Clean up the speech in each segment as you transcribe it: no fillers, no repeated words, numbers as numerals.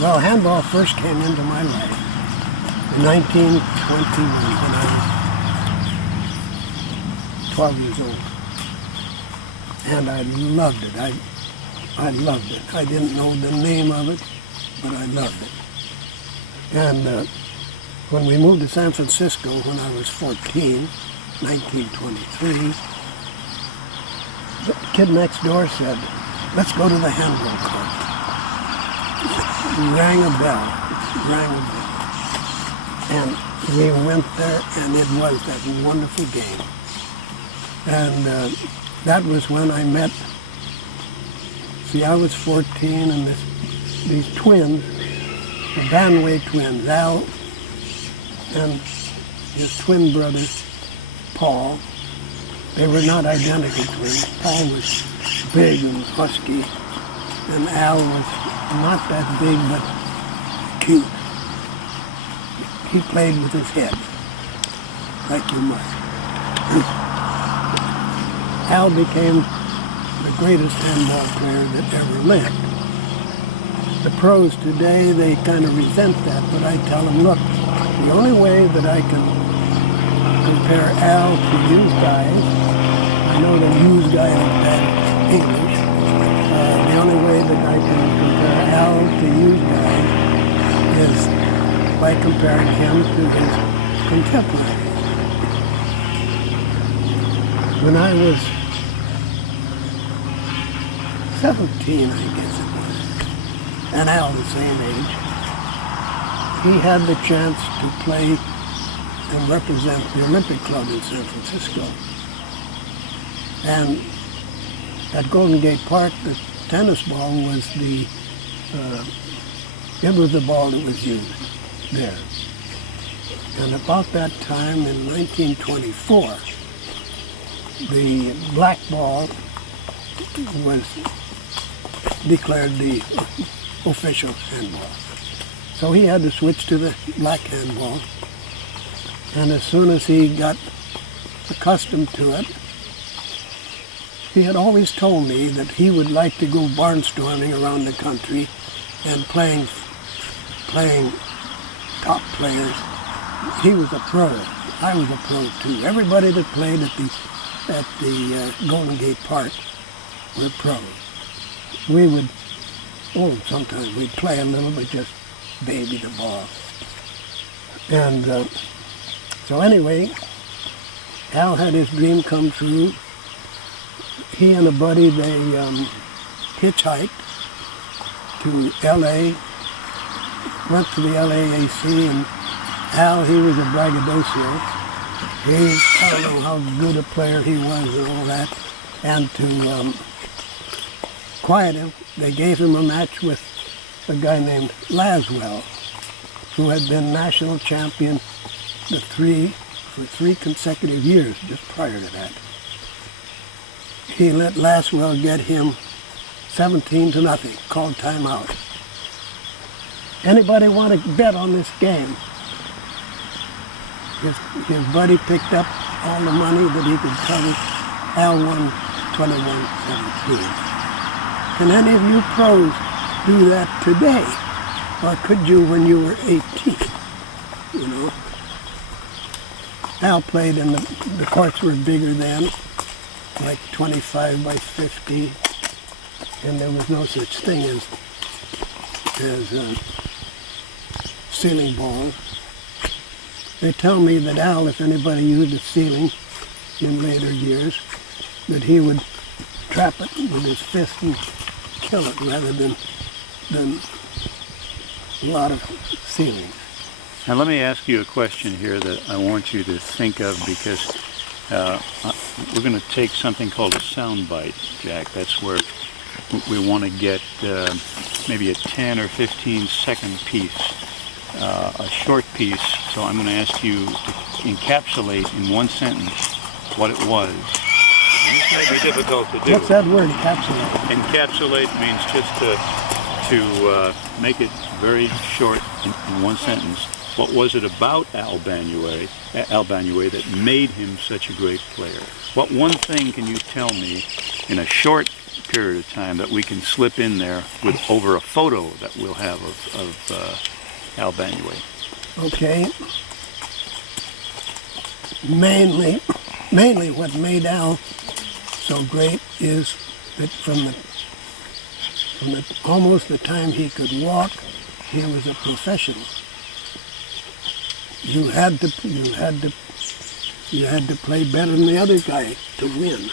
Well, handball first came into my life in 1921 when I was 12 years old. And I loved it. I loved it. I didn't know the name of it, but I loved it. And when we moved to San Francisco when I was 14, 1923, the kid next door said, "Let's go to the handball court." He rang a bell, and we went there, and it was that wonderful game. And that was when I met, see, I was 14, and these twins, the Banway twins, Al and his twin brother, Paul, they were not identical twins. Paul was big and husky, and Al was not that big, but cute. He played with his head, like you must. Al became the greatest handball player that ever lived. The pros today, they kind of resent that, but I tell them, look, the only way that I can compare Al to you guys, I know that you guys is bad English, the only way that I can compare Al to you guys is by comparing him to his contemporaries. When I was 17, I guess it was, and Al the same age, he had the chance to play and represent the Olympic Club in San Francisco. And at Golden Gate Park, the tennis ball was the ball that was used there. And about that time in 1924, the black ball was declared the official handball. So he had to switch to the black handball. And as soon as he got accustomed to it, he had always told me that he would like to go barnstorming around the country and playing top players. He was a pro. I was a pro too. Everybody that played at the Golden Gate Park were pros. We would, sometimes we'd play a little, but just baby the ball. And so anyway, Al had his dream come true. He and a buddy, they hitchhiked to L.A., went to the LAAC, and Al, he was a braggadocio. I don't know how good a player he was and all that. And to quiet him, they gave him a match with a guy named Laswell, who had been national champion for three consecutive years just prior to that. He let Laswell get him 17-0, called timeout. Anybody want to bet on this game? His buddy picked up all the money that he could cover. Al won 21-17. Can any of you pros do that today? Or could you when you were 18? You know? Al played, and the courts were bigger then, like 25 by 50, and there was no such thing as ceiling balls. They tell me that Al, if anybody used a ceiling in later years, that he would trap it with his fist and kill it rather than a lot of ceilings. Now let me ask you a question here that I want you to think of, because we're going to take something called a sound bite, Jack. That's where we want to get maybe a 10 or 15 second piece, a short piece. So I'm going to ask you to encapsulate in one sentence what it was. And this may be difficult to do. What's that word, encapsulate? Encapsulate means just to make it very short in one sentence. What was it about Al Banway that made him such a great player? What one thing can you tell me in a short period of time that we can slip in there with over a photo that we'll have of Al Banyue? Okay. Mainly what made Al so great is that from almost the time he could walk, he was a professional. You had to play better than the other guy to win.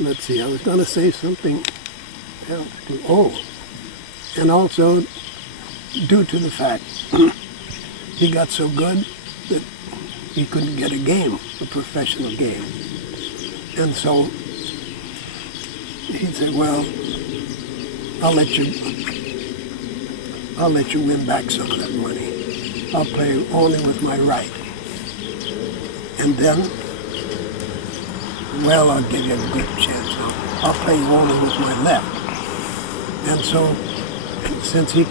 Let's see, I was going to say something else. And also due to the fact he got so good that he couldn't get a game, a professional game. And so he'd say, well, I'll let you win back some of that money. I'll play only with my right. And then, well, I'll give you a good chance now. I'll play only with my left. And so, since he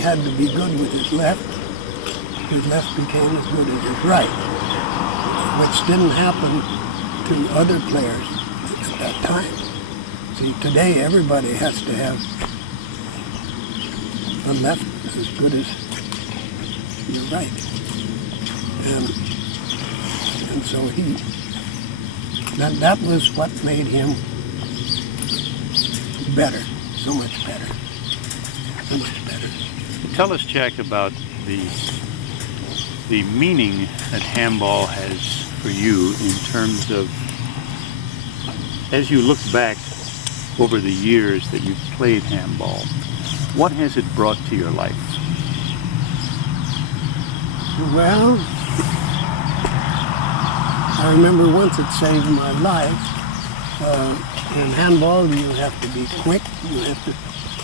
had to be good with his left became as good as his right, which didn't happen to other players at that time. See, today everybody has to have a left as good as your right. And so that was what made him better, so much better, so much better. Tell us, Jack, about the meaning that handball has for you in terms of, as you look back over the years that you've played handball, what has it brought to your life? Well, I remember once it saved my life. In handball, you have to be quick.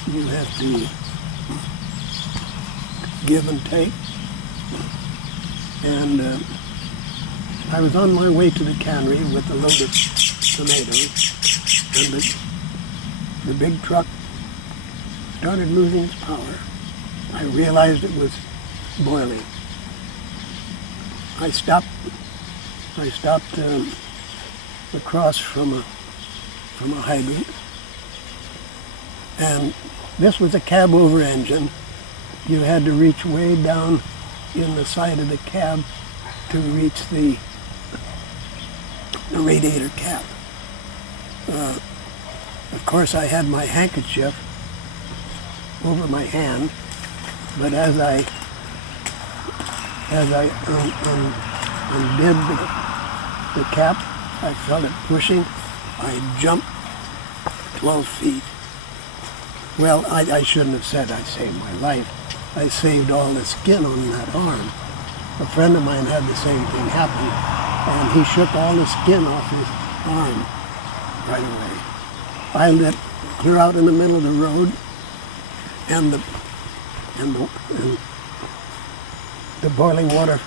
You have to give and take. And I was on my way to the cannery with a load of tomatoes, and the big truck started losing its power. I realized it was boiling. I stopped across from a hydrant, and this was a cab-over engine. You had to reach way down in the side of the cab to reach the radiator cap. Of course, I had my handkerchief over my hand, but as I undid the cap, I felt it pushing. I jumped 12 feet. Well, I shouldn't have said I saved my life. I saved all the skin on that arm. A friend of mine had the same thing happen, and he shook all the skin off his arm right away. I lit clear out in the middle of the road, and the boiling water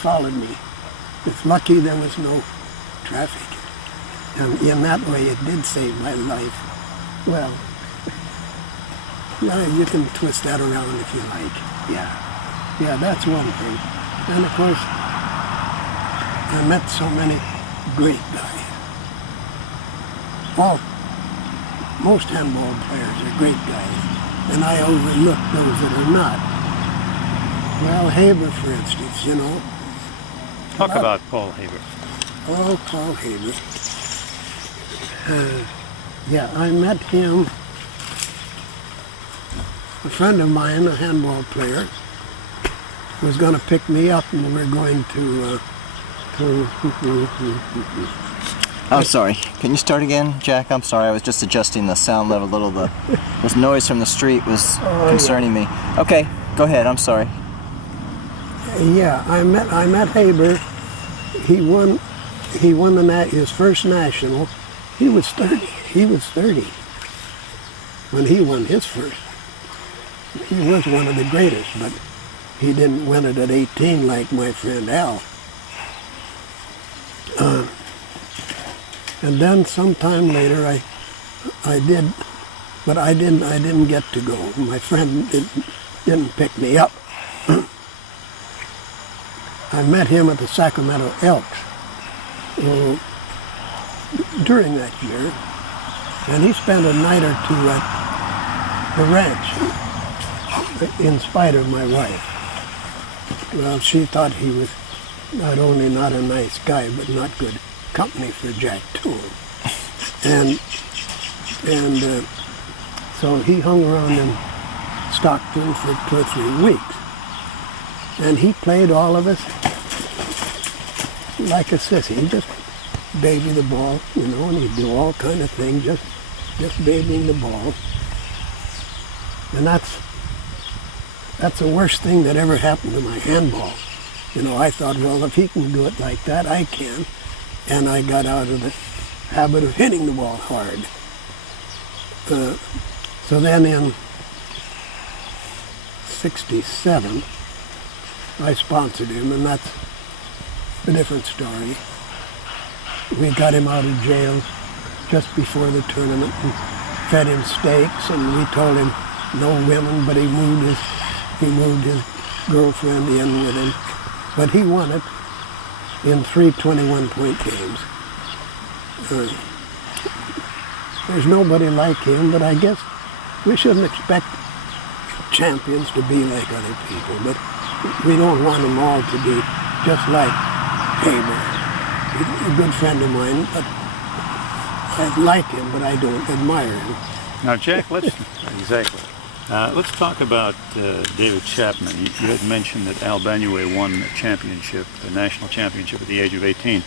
followed me. It's lucky there was no traffic. And in that way, it did save my life. Well, yeah, you can twist that around if you like. Yeah, that's one thing. And of course, I met so many great guys. Most handball players are great guys, and I overlook those that are not. Well, Haber, for instance, you know. Talk about Paul Haber. Oh, Paul Haber. Yeah, I met him. A friend of mine, a handball player, was going to pick me up, and we were going to I'm sorry. Can you start again, Jack? I'm sorry. I was just adjusting the sound level a little. This noise from the street was concerning me. Okay, go ahead. I'm sorry. Yeah, I met Haber. He won his first national. He was 30. He was 30 when he won his first. He was one of the greatest, but he didn't win it at 18 like my friend Al. And then sometime later I did, but I didn't get to go. My friend didn't pick me up. I met him at the Sacramento Elks. during that year, and he spent a night or two at the ranch in spite of my wife. Well, she thought he was not only not a nice guy, but not good company for Jack Thum. And so he hung around in Stockton for 2 or 3 weeks. And he played all of us like a sissy. He just baby the ball, you know, and he'd do all kind of things, just babying the ball. And that's the worst thing that ever happened to my handball. You know, I thought, well, if he can do it like that, I can. And I got out of the habit of hitting the ball hard. So then in '67, I sponsored him, and that's a different story. We got him out of jail just before the tournament and fed him steaks, and we told him no women, but he moved his girlfriend in with him. But he won it in 3 21-point games. There's nobody like him, but I guess we shouldn't expect champions to be like other people, but we don't want them all to be just like Haber. He's a good friend of mine, but I like him, but I don't admire him. Now, Jack, let's talk about David Chapman. You had mentioned that Al Banuay won the national championship at the age of 18.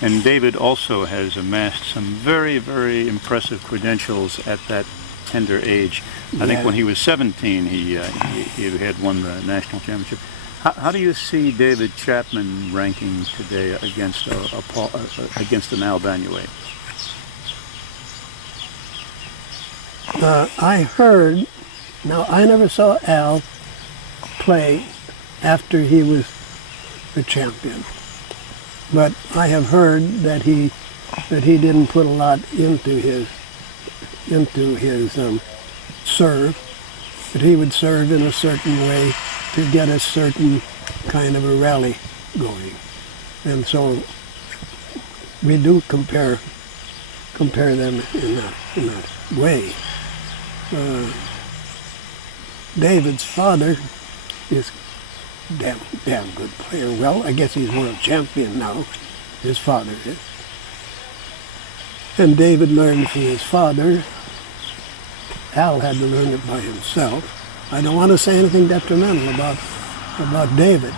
And David also has amassed some very, very impressive credentials at that tender age. I think when he was 17, he had won the national championship. How do you see David Chapman ranking today against an Al Banuay? I heard, now I never saw Al play after he was the champion, but I have heard that he didn't put a lot into his serve, that he would serve in a certain way to get a certain kind of a rally going, and so we do compare them in that way. David's father is damn good player. Well, I guess he's world champion now. His father is. And David learned from his father. Al had to learn it by himself. I don't want to say anything detrimental about David.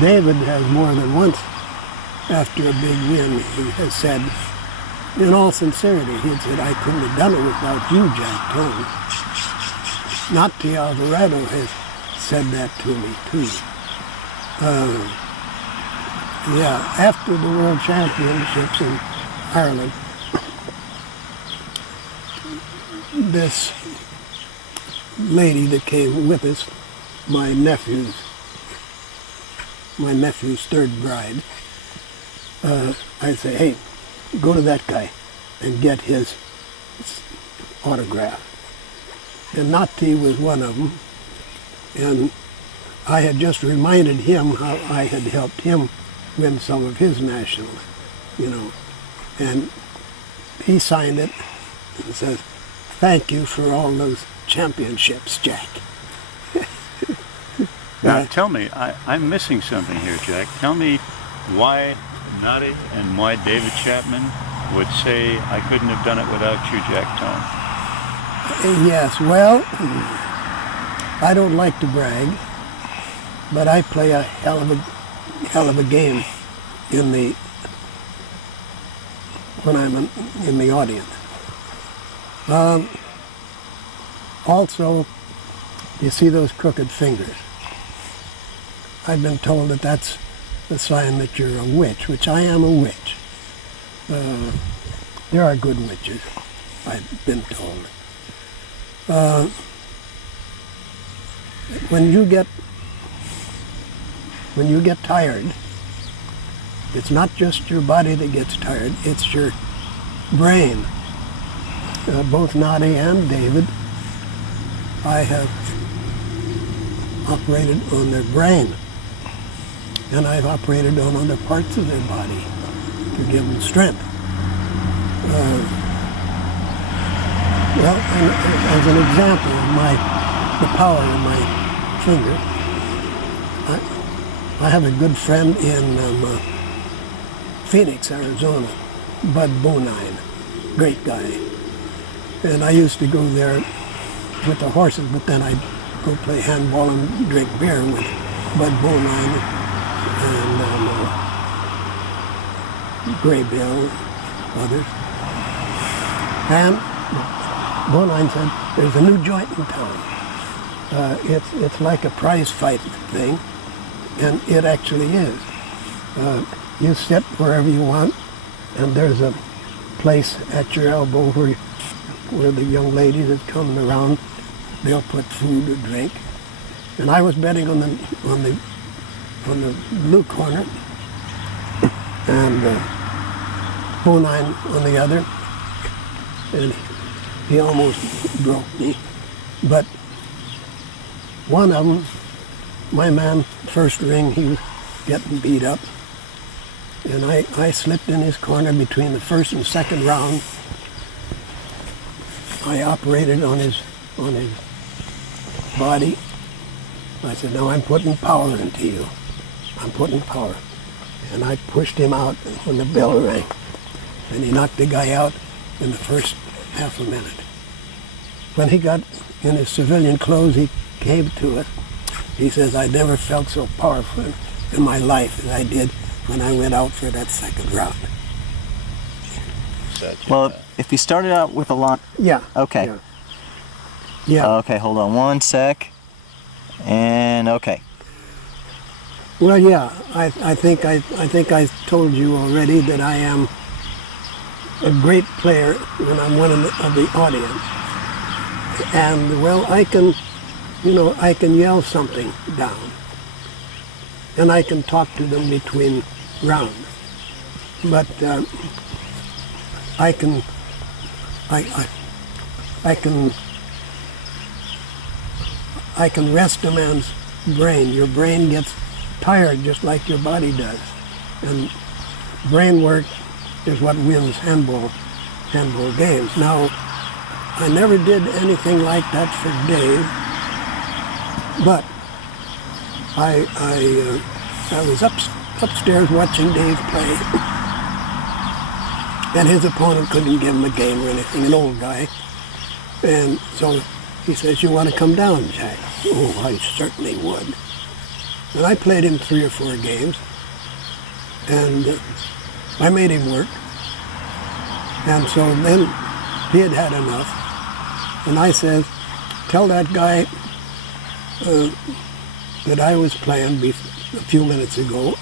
David has more than once, after a big win, he has said, in all sincerity, he had said, I couldn't have done it without you, Jack Thum. Nati Alvarado has said that to me, too. After the World Championships in Ireland, this lady that came with us, my nephew's third bride, I say, hey, go to that guy and get his autograph. And Nati was one of them, and I had just reminded him how I had helped him win some of his nationals, you know, and he signed it and says, thank you for all those championships, Jack. Now tell me, I'm missing something here, Jack. Tell me why Nati and why David Chapman would say, I couldn't have done it without you, Jack Thum. Yes, well, I don't like to brag, but I play a hell of a game when I'm in the audience. Also, you see those crooked fingers. I've been told that that's the sign that you're a witch, which I am a witch. There are good witches, I've been told. When you get tired, it's not just your body that gets tired, it's your brain. Both Nati and David, I have operated on their brain. and I've operated on other parts of their body to give them strength. Well, and as an example of the power of my finger, I have a good friend in Phoenix, Arizona, Bud Bonine, great guy. And I used to go there with the horses, but then I'd go play handball and drink beer with Bud Bonine and Gray Bill, others. And Bonine said, there's a new joint in town. It's like a prize fight thing, and it actually is. You sit wherever you want, and there's a place at your elbow where the young ladies that come around, they'll put food or drink. And I was betting on the blue corner, and Bonine on the other, and he almost broke me. But one of them, my man, first ring, he was getting beat up. And I slipped in his corner between the first and second round. I operated on his body. I said, now I'm putting power into you. I'm putting power. And I pushed him out when the bell rang. And he knocked the guy out in the first half a minute. When he got in his civilian clothes, he came to it. He says, I never felt so powerful in my life as I did when I went out for that second round. Well, if you started out with a lot... Yeah. Okay. Yeah. Okay, hold on one sec. And okay. Well, yeah, I think I told you already that I am a great player when I'm one of the audience. And, well, I can yell something down. And I can talk to them between rounds. But I can rest a man's brain. Your brain gets tired just like your body does. And brain work is what wins handball games. Now, I never did anything like that for Dave, but I was upstairs watching Dave play, and his opponent couldn't give him a game or anything, an old guy. And so he says, you want to come down, Jack? Oh, I certainly would. And I played him 3 or 4 games, and I made him work. And so then he had had enough. And I said, tell that guy that I was playing a few minutes ago,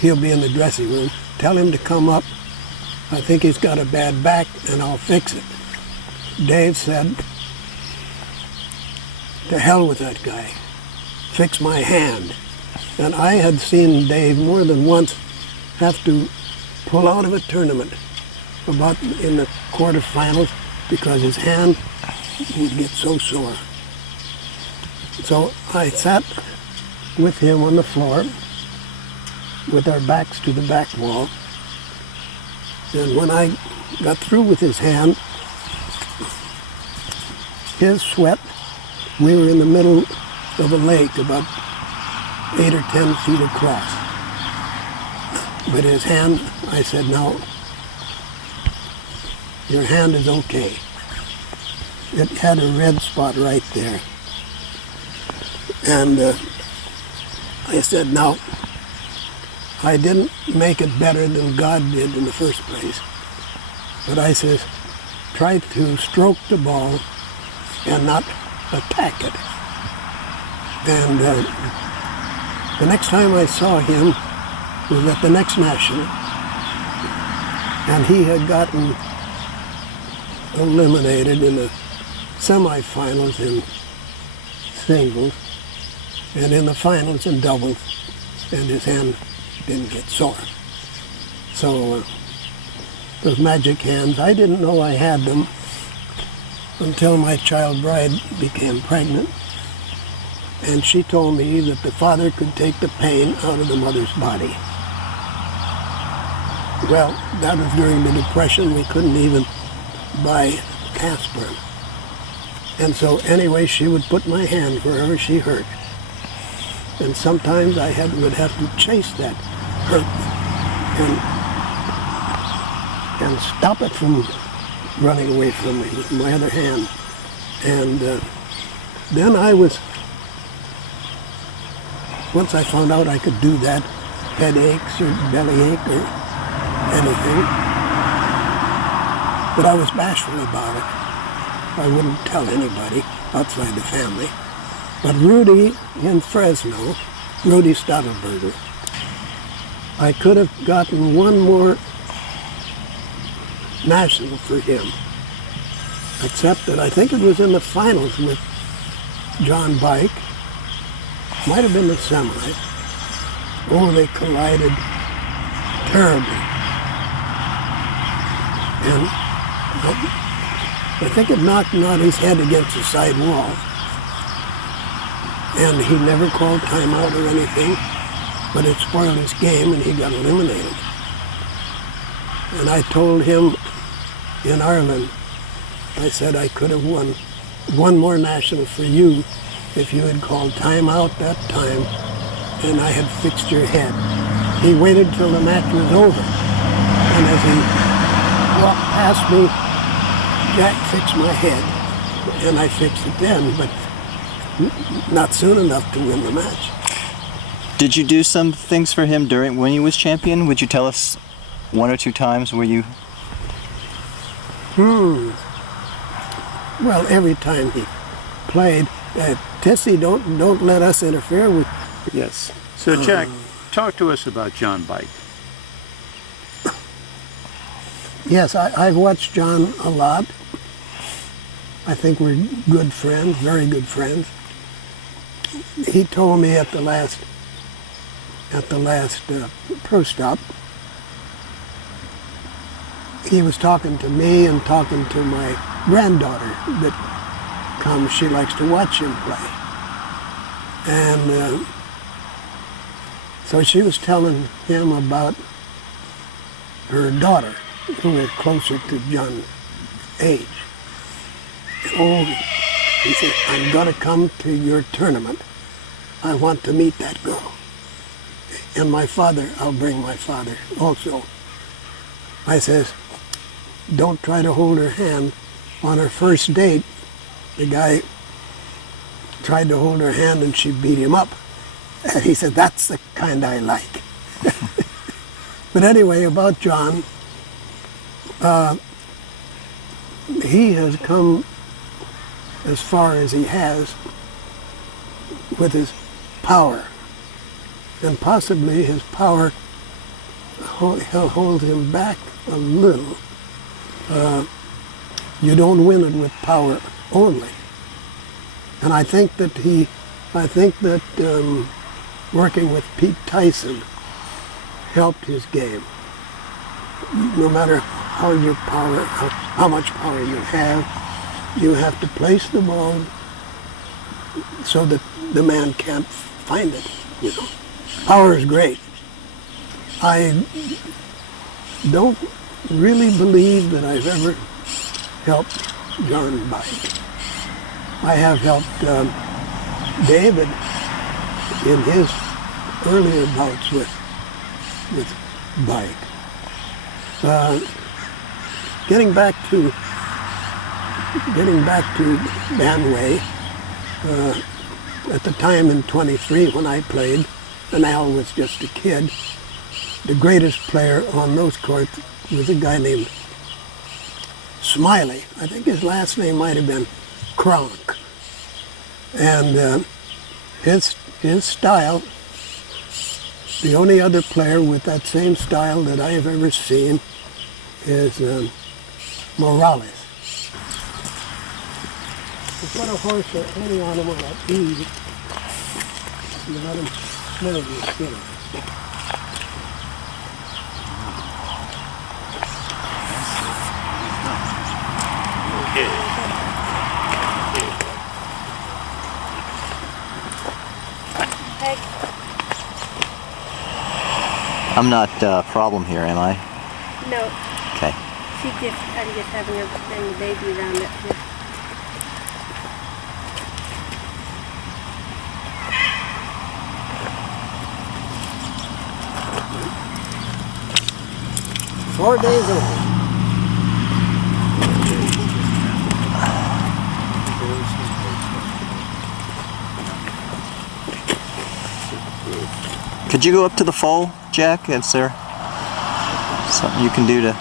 he'll be in the dressing room, tell him to come up. I think he's got a bad back, and I'll fix it. Dave said, to hell with that guy. Fix my hand. And I had seen Dave more than once have to pull out of a tournament about in the quarterfinals because his hand would get so sore. So I sat with him on the floor with our backs to the back wall. And when I got through with his hand, his sweat, we were in the middle of a lake about 8 or 10 feet across. But his hand, I said, no, your hand is okay. It had a red spot right there. And I said, now, I didn't make it better than God did in the first place. But I says, try to stroke the ball and not attack it. And the next time I saw him was at the next national. And he had gotten eliminated in the semifinals in singles and in the finals in doubles, and his hand didn't get sore. So those magic hands, I didn't know I had them until my child bride became pregnant. And she told me that the father could take the pain out of the mother's body. Well, that was during the Depression. We couldn't even buy aspirin. And so anyway, she would put my hand wherever she hurt. And sometimes I would have to chase that hurt and stop it from running away from me with my other hand. And then once I found out I could do that, headaches or bellyache or anything, but I was bashful about it. I wouldn't tell anybody outside the family. But Rudy in Fresno, Rudy Stadelberger, I could have gotten one more national for him, except that I think it was in the finals with John Bike. Might have been the semi. Oh, they collided terribly. And I think it knocked him on his head against the side wall. And he never called timeout or anything, but it spoiled his game and he got eliminated. And I told him in Ireland, I said I could have won one more national for you if you had called timeout that time and I had fixed your head. He waited till the match was over. And as he walked past me, Jack fixed my head, and I fixed it then, but not soon enough to win the match. Did you do some things for him when he was champion? Would you tell us one or two times where you... Well, every time he played, Tessie, don't let us interfere with... Yes. So Jack, talk to us about John Bike. Yes, I've watched John a lot. I think we're good friends, very good friends. He told me at the last pro stop, he was talking to me and talking to my granddaughter that comes. She likes to watch him play, and so she was telling him about her daughter, who is closer to John's age. Oh, he said, I'm going to come to your tournament. I want to meet that girl. And my father, I'll bring my father also. I says, don't try to hold her hand. On her first date, the guy tried to hold her hand and she beat him up. And he said, that's the kind I like. But anyway, about John, he has come as far as he has with his power. And possibly his power holds him back a little. You don't win it with power only. And I think that working with Pete Tyson helped his game. No matter how much power you have to place the ball so that the man can't find it, you know. Power is great. I don't really believe that I've ever helped John Bike. I have helped David in his earlier bouts with Bike. Getting back to Banway, at the time in 23 when I played, and Al was just a kid, the greatest player on those courts was a guy named Smiley. I think his last name might have been Kronk. And his style, the only other player with that same style that I have ever seen is Morales. You put a horse or any animal at ease, you let him smell your skin. I'm not a problem here, am I? No, Okay. I'm just having her bring the baby around it. Yeah. Four days old. Could you go up to the foal, Jack? Is there something you can do to...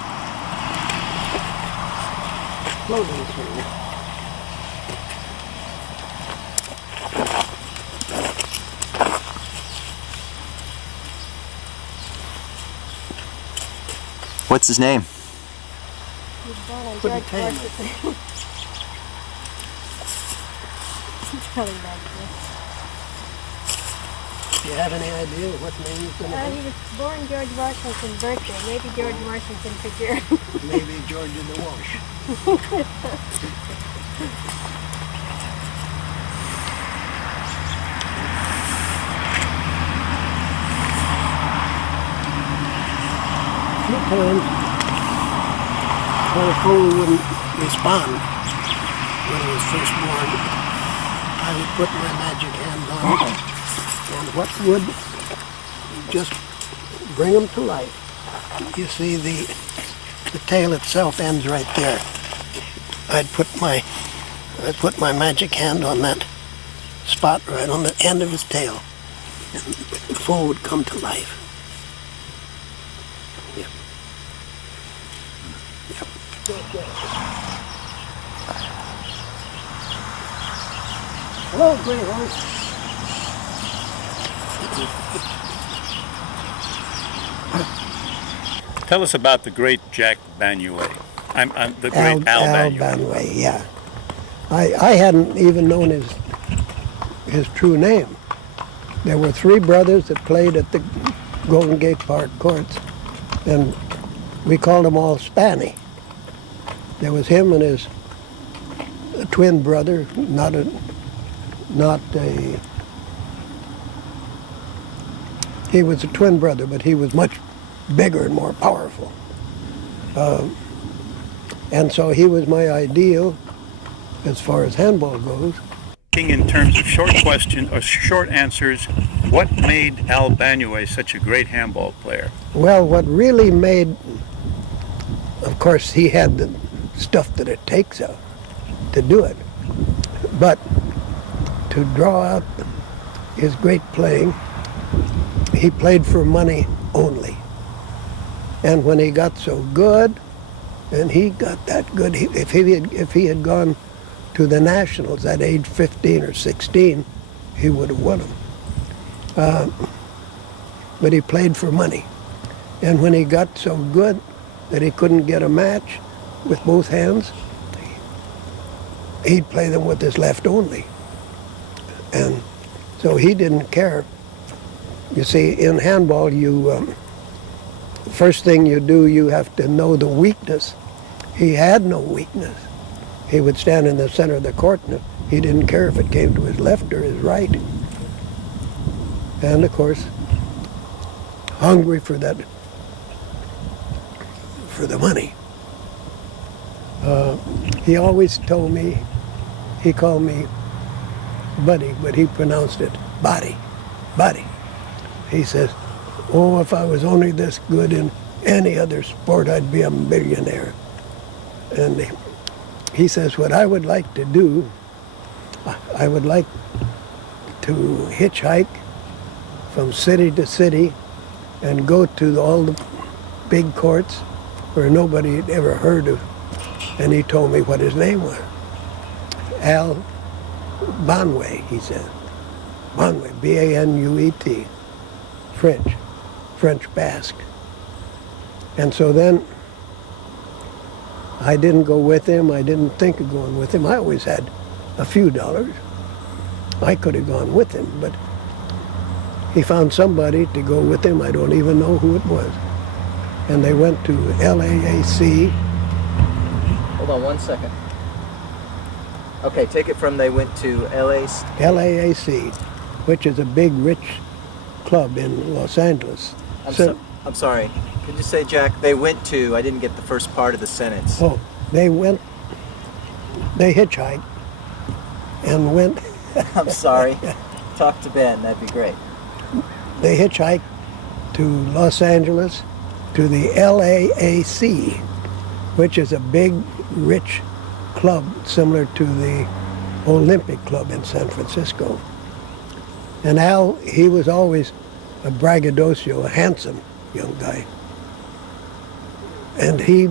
Floating through. What's his name? He's born on Couldn't George tell you. Washington. He's coming back here. Do you have any idea what name he's going to He was born George Washington's birthday. Maybe George Washington figure. be? Maybe Georgia the Wash. Sometimes when a foal wouldn't respond when he was first born, I would put my magic hand on it, and what would just bring him to life. You see, the tail itself ends right there. I'd put my magic hand on that spot right on the end of his tail, and the foal would come to life. Yep. Yep. Hello, Gray Horse. Tell us about the great Jack Banuay. I'm the great Al Banuay. Banuay, yeah. I hadn't even known his true name. There were three brothers that played at the Golden Gate Park courts, and we called them all Spanny. There was him and his twin brother, he was a twin brother, but he was much bigger and more powerful. And so he was my ideal as far as handball goes. In terms of short question or short answers, what made Al Banuay such a great handball player? Well, what really made, of course, he had the stuff that it takes to do it. But to draw out his great playing, he played for money only. And when he got so good, and he got that good, if he had gone to the Nationals at age 15 or 16, he would have won them. But he played for money. And when he got so good that he couldn't get a match with both hands, he'd play them with his left only. And so he didn't care. You see, in handball, first thing you do, you have to know the weakness. He had no weakness. He would stand in the center of the court, and he didn't care if it came to his left or his right. And of course, hungry for the money. He always told me, he called me Buddy, but he pronounced it Buddy. He says, oh, if I was only this good in any other sport, I'd be a millionaire. And he says, what I would like to do, I would like to hitchhike from city to city and go to all the big courts where nobody had ever heard of. And he told me what his name was. Al Banuay, he said. Banuay, B-A-N-U-E-T, French Basque. And so then I didn't go with him. I didn't think of going with him. I always had a few dollars. I could have gone with him, but he found somebody to go with him. I don't even know who it was. And they went to LAAC. Hold on 1 second. Okay, take it from they went to LAAC, which is a big, rich club in Los Angeles. I'm sorry. Could you say, Jack, they went to, I didn't get the first part of the sentence. Oh, they hitchhiked and went, I'm sorry. Talk to Ben, that'd be great. they hitchhiked to Los Angeles to the LAAC, which is a big, rich club similar to the Olympic Club in San Francisco. And Al, he was always a braggadocio, a handsome young guy. And he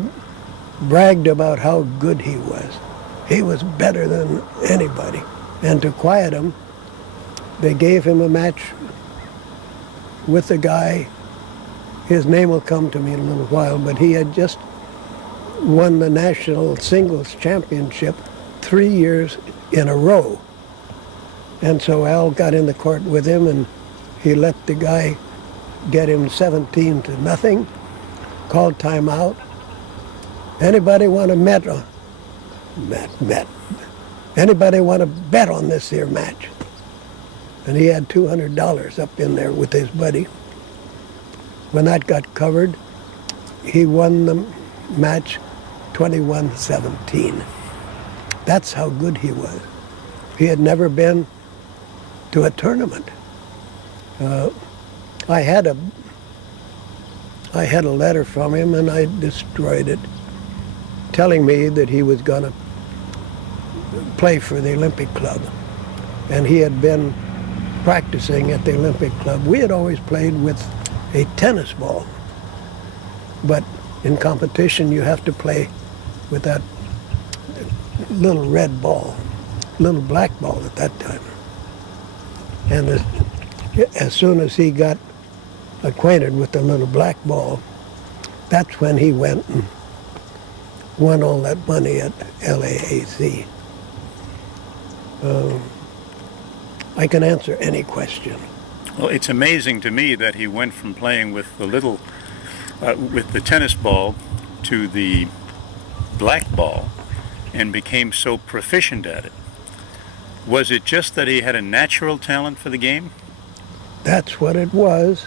bragged about how good he was. He was better than anybody. And to quiet him, they gave him a match with a guy. His name will come to me in a little while, but he had just won the national singles championship 3 years in a row. And so Al got in the court with him, and he let the guy get him 17-0, called timeout. Anybody want to Anybody want to bet on this here match? And he had $200 up in there with his buddy. When that got covered, he won the match 21-17. That's how good he was. He had never been to a tournament. I had a letter from him, and I destroyed it, telling me that he was going to play for the Olympic Club. And he had been practicing at the Olympic Club. We had always played with a tennis ball, but in competition you have to play with that little red ball, little black ball at that time. And as soon as he got acquainted with the little black ball, that's when he went and won all that money at LAAC. I can answer any question. Well, it's amazing to me that he went from playing with the with the tennis ball to the black ball and became so proficient at it. Was it just that he had a natural talent for the game? That's what it was.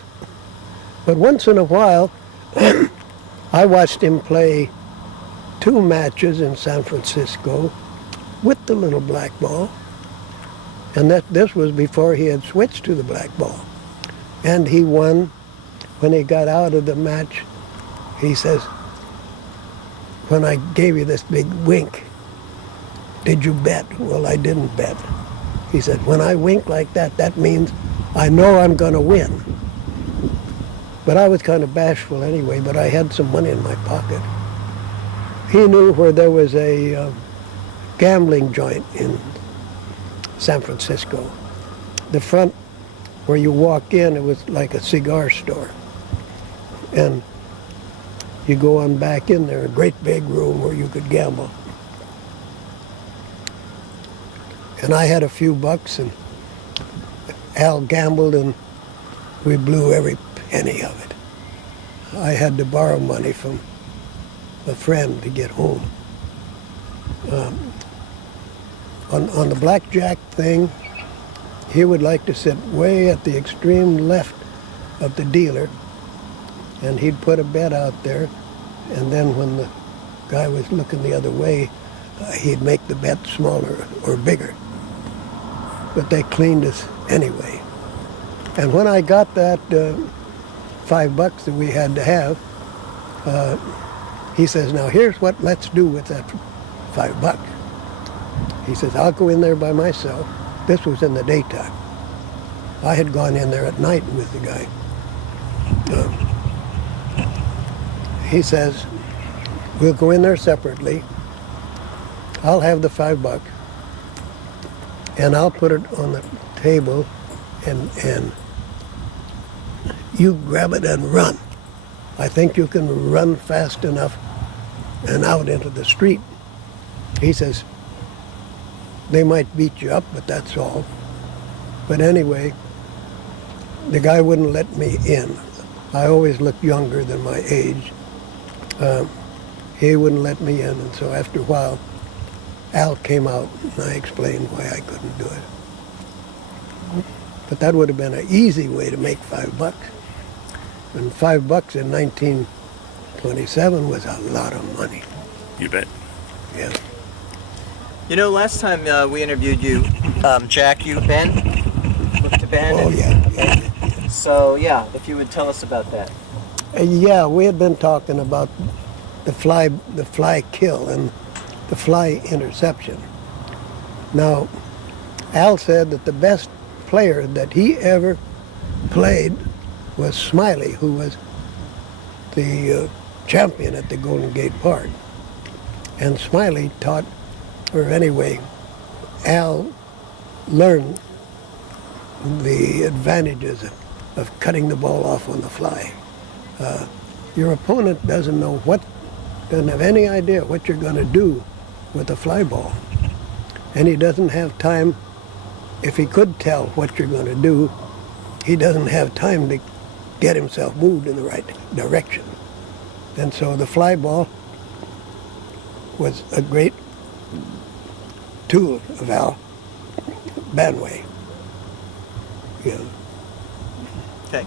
But once in a while, I watched him play 2 matches in San Francisco with the little black ball. And this was before he had switched to the black ball. And he won. When he got out of the match, he says, when I gave you this big wink, did you bet? Well, I didn't bet. He said, when I wink like that, that means I know I'm going to win. But I was kind of bashful anyway, but I had some money in my pocket. He knew where there was a gambling joint in San Francisco. The front, where you walk in, it was like a cigar store. And you go on back in there, a great big room where you could gamble. And I had a few bucks, and Al gambled, and we blew every penny of it. I had to borrow money from a friend to get home. On the blackjack thing, he would like to sit way at the extreme left of the dealer, and he'd put a bet out there, and then when the guy was looking the other way, he'd make the bet smaller or bigger. But they cleaned us anyway. And when I got that $5 that we had to have, he says, now here's what let's do with that $5. He says, I'll go in there by myself. This was in the daytime. I had gone in there at night with the guy. He says, we'll go in there separately. I'll have the $5, and I'll put it on the table, and you grab it and run. I think you can run fast enough and out into the street. He says, they might beat you up, but that's all. But anyway, the guy wouldn't let me in. I always looked younger than my age. He wouldn't let me in, and so after a while, Al came out, and I explained why I couldn't do it. But that would have been an easy way to make $5. And $5 in 1927 was a lot of money. You bet. Yeah. You know, last time we interviewed you, Jack, you Ben, looked to Ben. Oh yeah. So yeah, if you would tell us about that. Yeah, we had been talking about the fly kill and the fly interception. Now, Al said that the best player that he ever played was Smiley, who was the champion at the Golden Gate Park. And Smiley taught, or anyway, Al learned the advantages of cutting the ball off on the fly. Your opponent doesn't have any idea what you're going to do with a fly ball. And he doesn't have time, if he could tell what you're going to do, he doesn't have time to get himself moved in the right direction. And so the fly ball was a great tool of Al Banway. Yeah. Okay.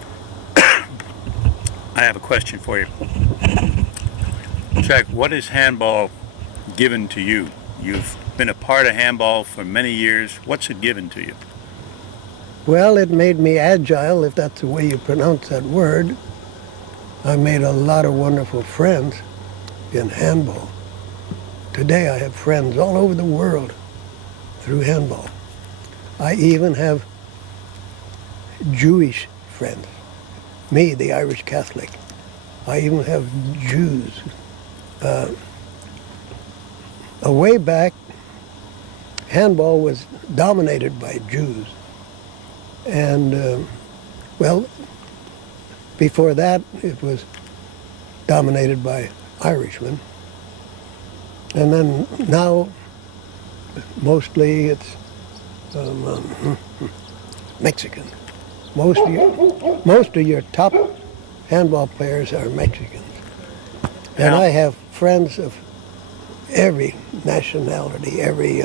I have a question for you. Jack, what has handball given to you? You've been a part of handball for many years. What's it given to you? Well, it made me agile, if that's the way you pronounce that word. I made a lot of wonderful friends in handball. Today I have friends all over the world through handball. I even have Jewish friends. Me, the Irish Catholic. I even have Jews. A way back, handball was dominated by Jews. And, well, before that, it was dominated by Irishmen. And then now, mostly it's Mexican. Most of your top handball players are Mexicans. And I have friends of every nationality, every,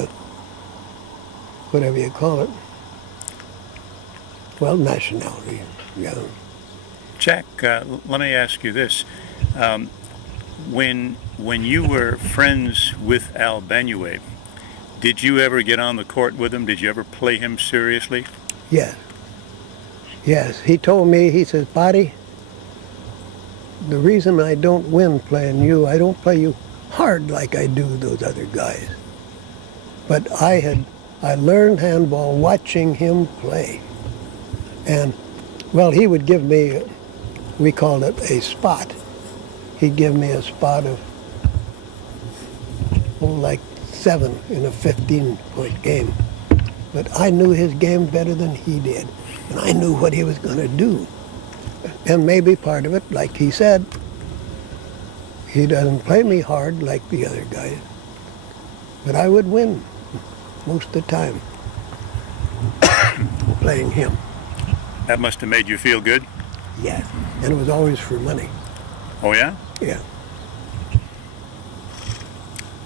whatever you call it. Well, nationality, yeah. Jack, let me ask you this. When you were friends with Al Banway, did you ever get on the court with him? Did you ever play him seriously? Yes. Yes, he told me, he says, Buddy, the reason I don't win playing you, I don't play you hard like I do those other guys. But I learned handball watching him play. And, well, he would give me, we called it a spot. He'd give me a spot of, like 7 in a 15-point game. But I knew his game better than he did. And I knew what he was going to do. And maybe part of it, like he said, he doesn't play me hard like the other guys. But I would win most of the time playing him. That must have made you feel good? Yes. And it was always for money. Oh, yeah? Yeah.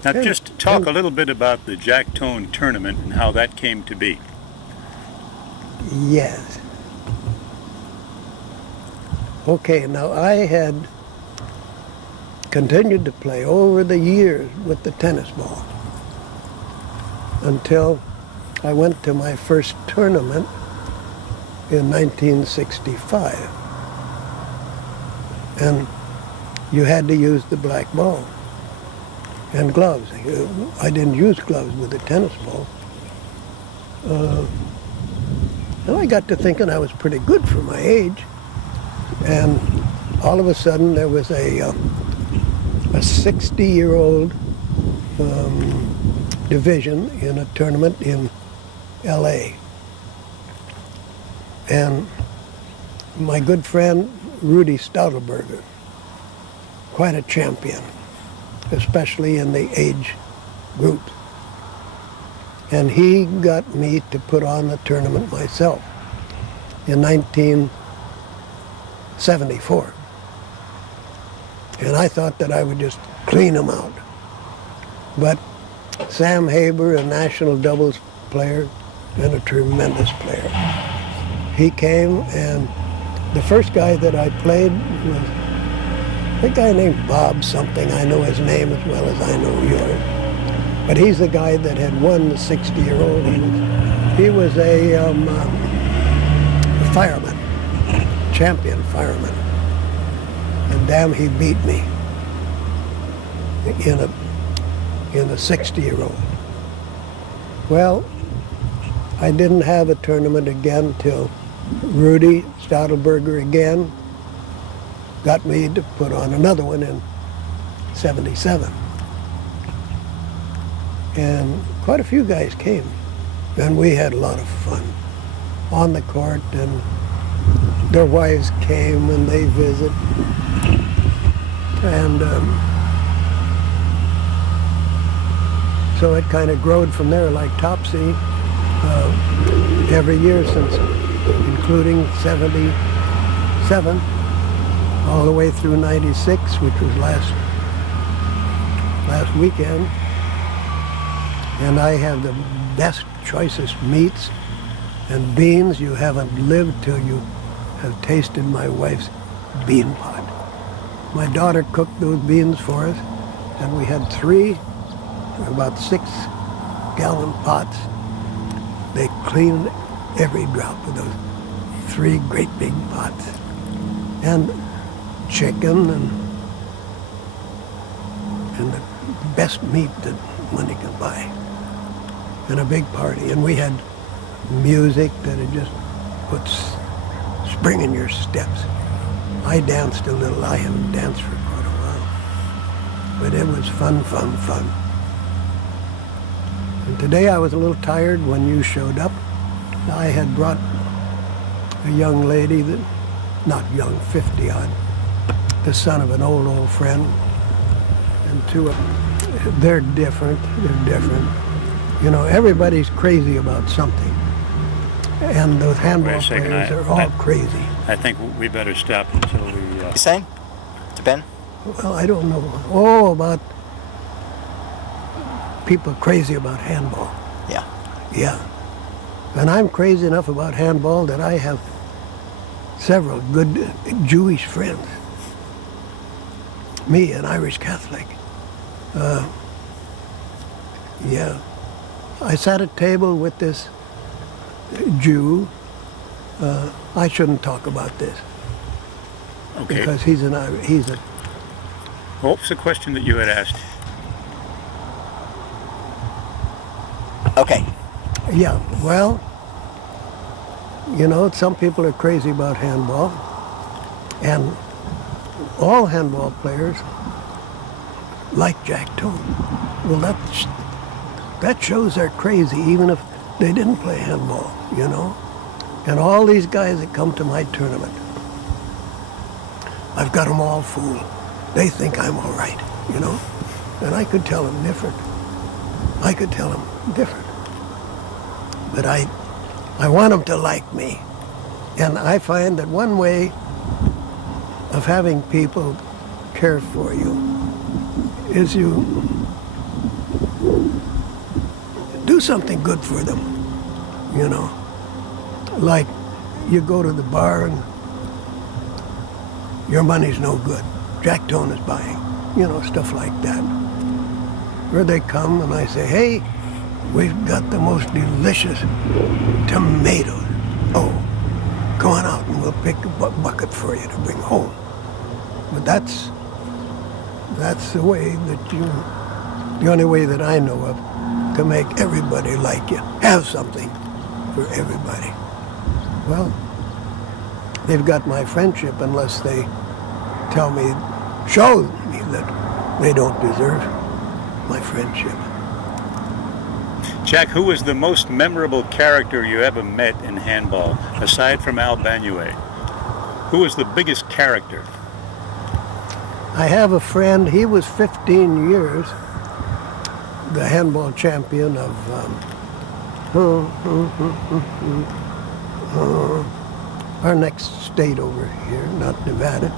Now, just talk a little bit about the Jack Tone tournament and how that came to be. Yes. Okay, now I had continued to play over the years with the tennis ball until I went to my first tournament in 1965. And you had to use the black ball and gloves. I didn't use gloves with the tennis ball. And I got to thinking I was pretty good for my age. And all of a sudden there was a 60-year-old division in a tournament in LA. And my good friend Rudy Staudelberger, quite a champion, especially in the age group. And he got me to put on the tournament myself in 1974. And I thought that I would just clean them out. But Sam Haber, a national doubles player and a tremendous player, he came and the first guy that I played was a guy named Bob something. I know his name as well as I know yours. But he's the guy that had won the 60-year-old. He was a fireman, champion fireman. And damn, he beat me in a 60-year-old. Well, I didn't have a tournament again till Rudy Stadelberger again got me to put on another one in 77. And quite a few guys came, and we had a lot of fun on the court, and their wives came and they visit. And so it kind of growed from there like Topsy every year since, including 77, all the way through 96, which was last weekend. And I have the best, choicest meats and beans. You haven't lived till you have tasted my wife's bean pot. My daughter cooked those beans for us, and we had 3 about 6-gallon pots. They cleaned every drop of those 3 great big pots. And chicken and the best meat that money could buy. And a big party. And we had music that it just puts spring in your steps. I danced a little. I haven't danced for quite a while. But it was fun, fun, fun. And today I was a little tired when you showed up. I had brought a young lady that, not young, 50-odd, the son of an old friend. And they're different. You know, everybody's crazy about something. And those handball players are all crazy. I think we better stop until we... You saying? To Ben? Well, I don't know. Oh, about people crazy about handball. Yeah. Yeah. And I'm crazy enough about handball that I have several good Jewish friends. Me, an Irish Catholic. Yeah. I sat at a table with this Jew. I shouldn't talk about this. Okay. Because he's a... What was the question that you had asked? Okay. Yeah, well, you know, some people are crazy about handball. And all handball players like Jack Thum. Well, that shows they're crazy, even if they didn't play handball, you know. And all these guys that come to my tournament, I've got them all fooled. They think I'm all right, you know. And I could tell them different. But I want them to like me. And I find that one way of having people care for you is you do something good for them, you know. Like you go to the bar and your money's no good. Jack Thum is buying, you know, stuff like that. Or they come and I say, hey, we've got the most delicious tomatoes. Oh, go on out and we'll pick a bucket for you to bring home. But that's the way that the only way that I know of to make everybody like you. Have something for everybody. Well, they've got my friendship unless they show me that they don't deserve my friendship. Jack, who was the most memorable character you ever met in handball, aside from Al Banouet? Who was the biggest character? I have a friend, he was 15 years the handball champion of our next state over here, not Nevada,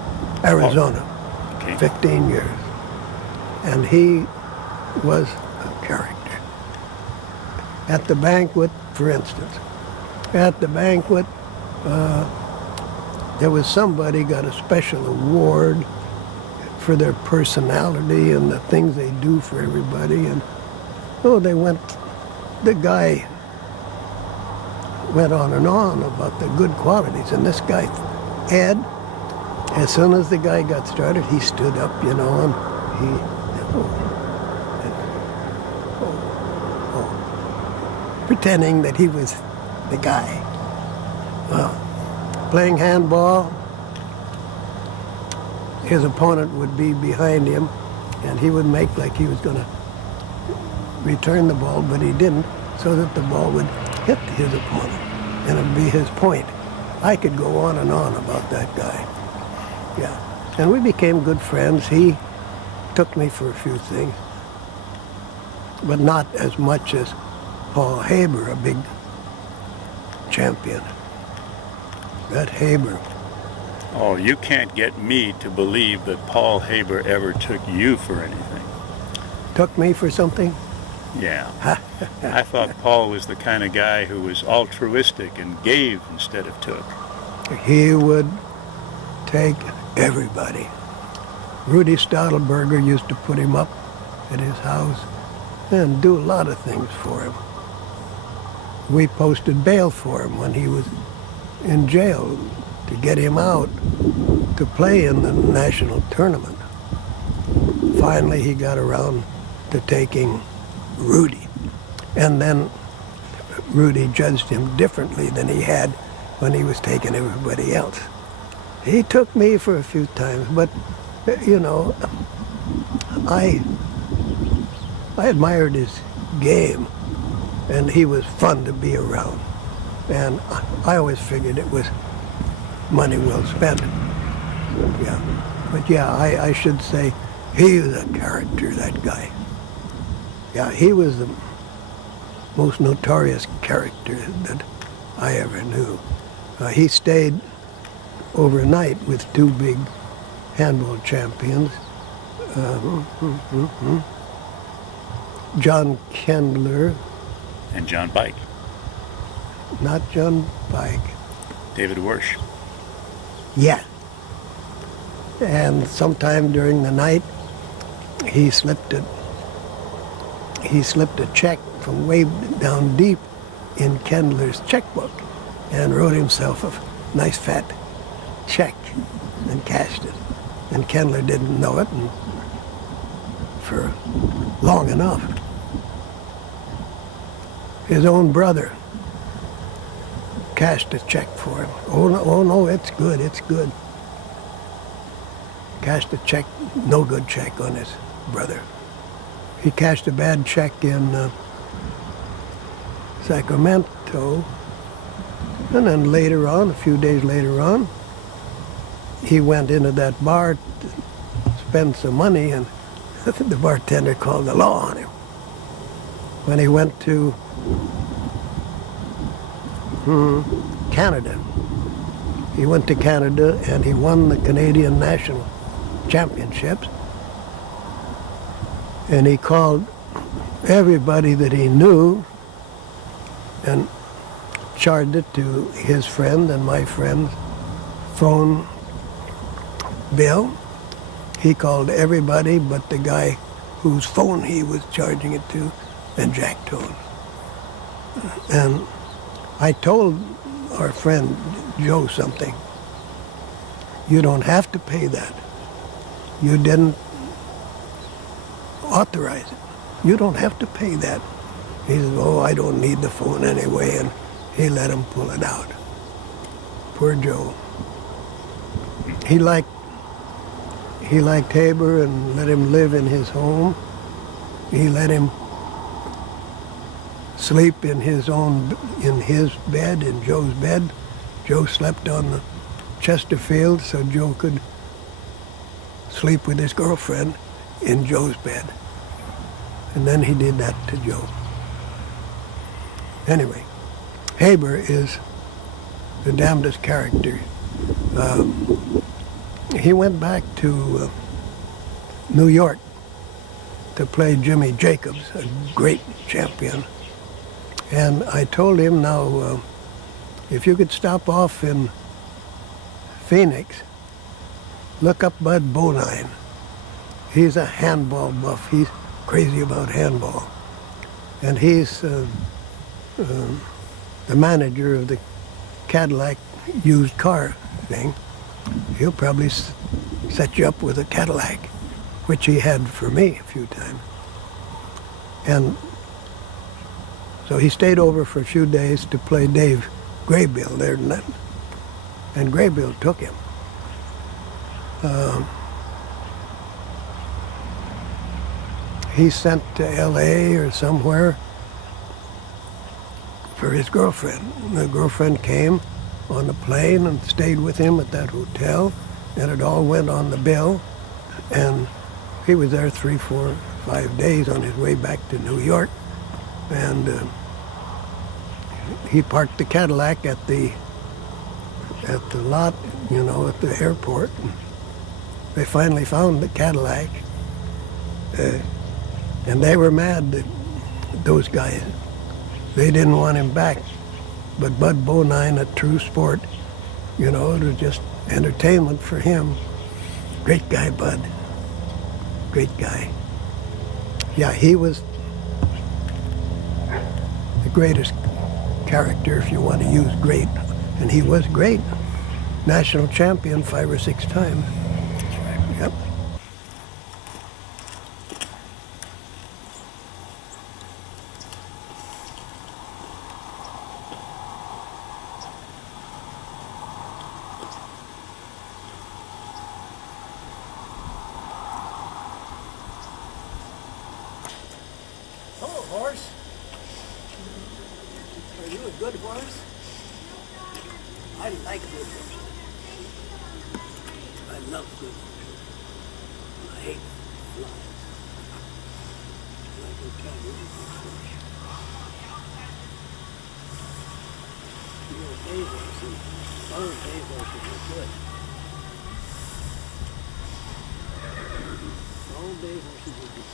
Arizona. Oh, okay. 15 years. And he was a character. At the banquet, for instance, there was somebody got a special award for their personality and the things they do for everybody. And the guy went on and on about the good qualities. And this guy, Ed, as soon as the guy got started, he stood up, and pretending that he was the guy. Well, playing handball, his opponent would be behind him, and he would make like he was going to return the ball, but he didn't, so that the ball would hit his opponent, and it would be his point. I could go on and on about that guy. Yeah. And we became good friends. He took me for a few things, but not as much as Paul Haber, a big champion. That Haber. Oh, you can't get me to believe that Paul Haber ever took you for anything. Took me for something? Yeah. I thought Paul was the kind of guy who was altruistic and gave instead of took. He would take everybody. Rudy Stadelberger used to put him up at his house and do a lot of things for him. We posted bail for him when he was in jail to get him out to play in the national tournament. Finally, he got around to taking Rudy. And then Rudy judged him differently than he had when he was taking everybody else. He took me for a few times, but, I admired his game, and he was fun to be around. And I always figured it was money well spent. Yeah. But yeah, I should say he was a character, that guy. Yeah, he was the most notorious character that I ever knew. He stayed overnight with two big handball champions, John Kendler. And John Bike. Not John Bike. David Wersch. Yeah. And sometime during the night, he slipped a check from way down deep in Kendler's checkbook and wrote himself a nice fat check and cashed it. And Kendler didn't know it for long enough. His own brother cashed a check for him. Oh no, it's good, it's good. Cashed a check, no good check on his brother. He cashed a bad check in Sacramento, and then later on, a few days later on, he went into that bar to spend some money, and the bartender called the law on him. When he went to Canada, he went to Canada and he won the Canadian National Championships, and he called everybody that he knew and charged it to his friend and my friend's phone bill. He called everybody but the guy whose phone he was charging it to, and Jack Tone. And I told our friend Joe something. You don't have to pay that. You didn't authorize it. You don't have to pay that. He said, oh, I don't need the phone anyway, and he let him pull it out. Poor Joe. He liked Haber and let him live in his home. He let him sleep in his bed, in Joe's bed. Joe slept on the Chesterfield so Joe could sleep with his girlfriend in Joe's bed. And then he did that to Joe. Anyway, Haber is the damnedest character. He went back to New York to play Jimmy Jacobs, a great champion. And I told him, now, if you could stop off in Phoenix, look up Bud Bonine. He's a handball buff. He's crazy about handball. And he's the manager of the Cadillac used car thing. He'll probably set you up with a Cadillac, which he had for me a few times. And so he stayed over for a few days to play Dave Graybill there, and Graybill took him. He sent to L.A. or somewhere for his girlfriend. The girlfriend came on the plane and stayed with him at that hotel, and it all went on the bill. And he was there 3, 4, 5 days on his way back to New York, and he parked the Cadillac at the lot, you know, at the airport. They finally found the Cadillac, and they were mad that those guys, they didn't want him back. But Bud Bonine, a true sport, you know, it was just entertainment for him. Great guy, Bud. Great guy. Yeah, he was the greatest character, if you want to use great. And he was great. National champion 5 or 6 times. Yep. Hello, horse. Are you a good horse? I like good horses. I love good horses. I hate flies. And I can tell you a good horse. You know, bay horses, all bay horses are good. All bay horses are good.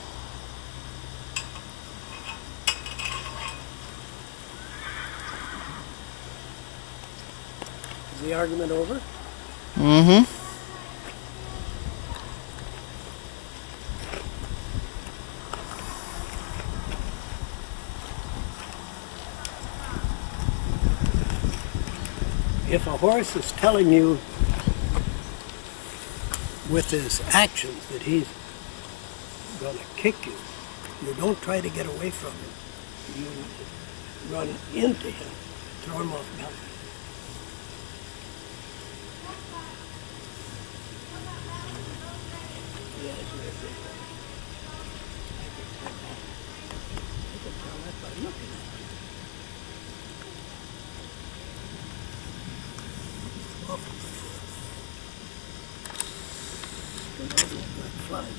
Is the argument over? Mm-hmm. If a horse is telling you with his actions that he's going to kick you, you don't try to get away from him. You run into him, throw him off balance. Yes, yes, yes. I can tell that by looking at him. Flies.